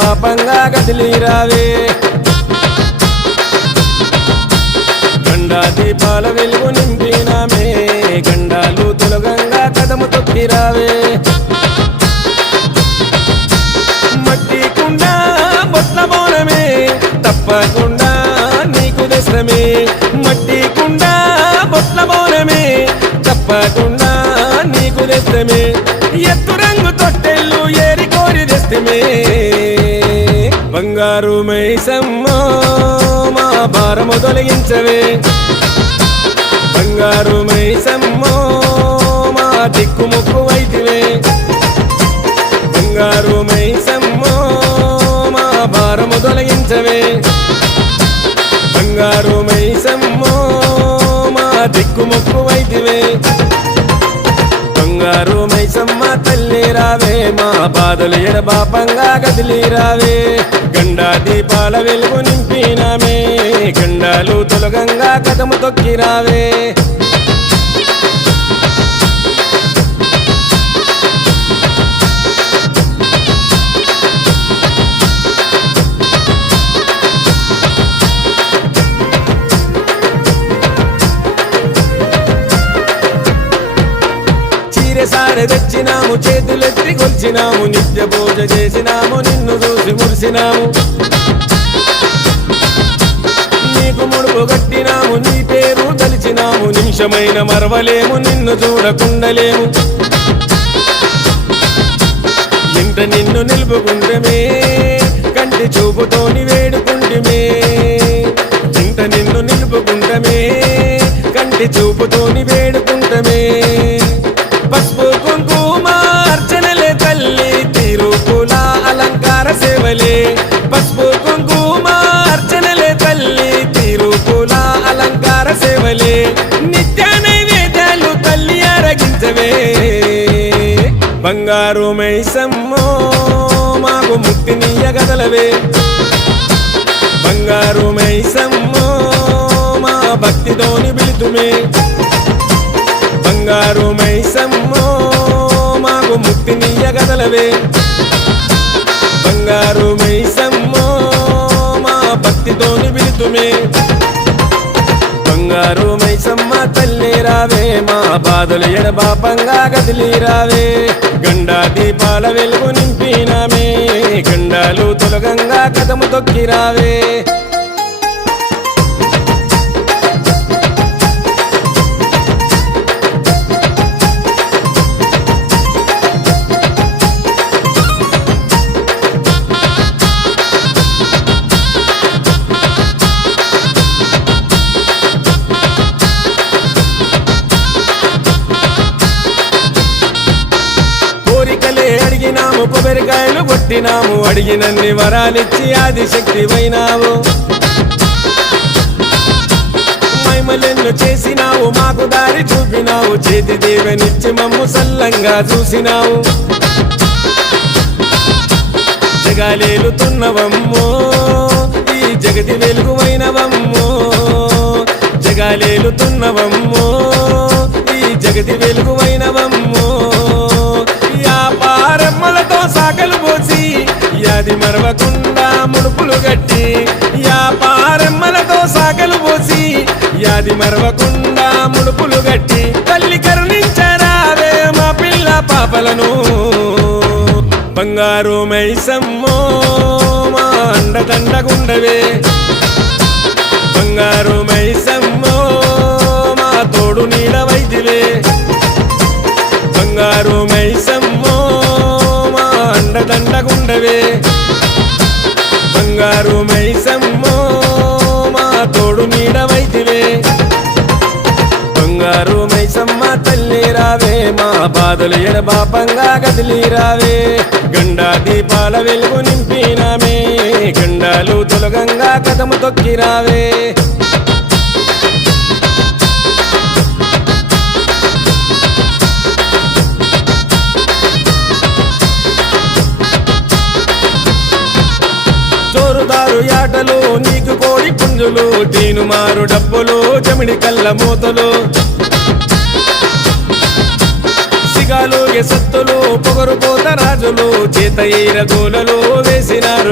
పాపంగా కదిలిరావే గండా దీపాల వెలుగు నింపినామే గండాలు తొలగంగా కదము తొక్కిరావే మట్టి కుండ బొట్ల బోనమే తప్పకుండా నీకు దశరమే మట్టి కుండ బొట్ల బోనమే తప్పకుండా నీకు దశరమే ఎత్తు రంగు తొట్టెళ్ళు ఏరి కోరి దస్తమే బంగారు మైసమ్మో మా భారము తొలగించవే బంగారు మైసమ్మో మా దిక్కుముక్కు వైతివే బంగారు మైసమ్మో మా భారము తొలగించవే బంగారు మైసమ్మో మా దిక్కుముక్కు వైతివే బంగారు మైసమ్మ తల్లి రావే మా బాధలు ఎడబాపంగా కదిలిరావే గండా దీపాల వెలుగు నింపినామే గండాలు తొలగంగా కదము తొక్కిరావే సారె తెచ్చినాము చేతులెత్తి కొలిచినాము నిత్య పూజ చేసినాము నిన్ను చూసి మురిసినాము నీకు ముడుపు కట్టినాము నీ పేరు తలిచినాము నిమిషమైన మరవలేము నిన్ను చూడకుండలేము ఇంట నిన్ను నిలుపుకుంటమే కంటి చూపుతోని వేడుకుంటమే ఇంట నిన్ను నిలుపుకుంటమే కంటి చూపుతోని వేడుకుంటమే పసుపు కుంకుమ అర్చనలే తల్లి తిరుపుల అలంకార సేవలే పసుపు కుంకుమ అర్చనలే తల్లి తిరుపుల అలంకార సేవలే నిత్య నైవేద్యాలు తల్లి అరగించవే బంగారు మైసమ్మో మాకు ముక్తినీయగదలవే బంగారు మైసమ్మో మా భక్తితోని పిలుతుమే బంగారు మైసమ్మో మాకు ముక్తినీయగదలవే బంగారు మైసమ్మో మా భక్తితోని పిలుతుమే బంగారు మైసమ్మ తల్లి రావే మా బాధలు ఎడబాపంగా కదిలిరావే గండా దీపాల వెలుగు నింపినామే గండాలు తొలగంగా కదము తొక్కిరావే అడిగినాము కొబ్బరికాయలు కొట్టినాము అడిగినన్ని వరాలిచ్చి ఆదిశక్తి వైనావు మైమలెన్ను చేసినావు మాకు దారి చూపినావు చేతి దేవనిచ్చి మమ్ము సల్లంగా చూసినావు జగాలేలుతున్నవమ్మో ఈ జగతి వెలుగువైనవమ్మో జగాలేలుతున్నవమ్మో ఈ జగతి వెలుగువైనవమ్మో వ్యాపారమ్మలతో సాకలు పోసి యాది మరవకుండా ముడుపులు గట్టి వ్యాపారమ్మలతో సాకలు పోసి యాది మరవకుండా ముడుపులు గట్టి తల్లి కరుణించరావే మా పిల్ల పాపలను బంగారు మైసమ్మో మా అండదండగుండవే బంగారు మైసమ్మో మా తోడు నీడవైదివే బంగారు మైసమ్మో మా అండదండగుండవే బంగారు మైసమ్మో మా తోడు నీడవైతివే బంగారు మైసమ్మ తల్లి రావే మా బాధలు ఎడబాపంగా కదిలిరావే గండా దీపాల వెలుగు నింపినామే గండాలు తొలగంగా కదము తొక్కిరావే చోరుదారు యాటలు నీకు కోడి పుంజులు తీను మారు డబ్బులు జమిడి కళ్ళ మూతలు సిగాలు ఎసత్తులు పొగరు పోత రాజులు చేత ఈర గోలలు వేసినారు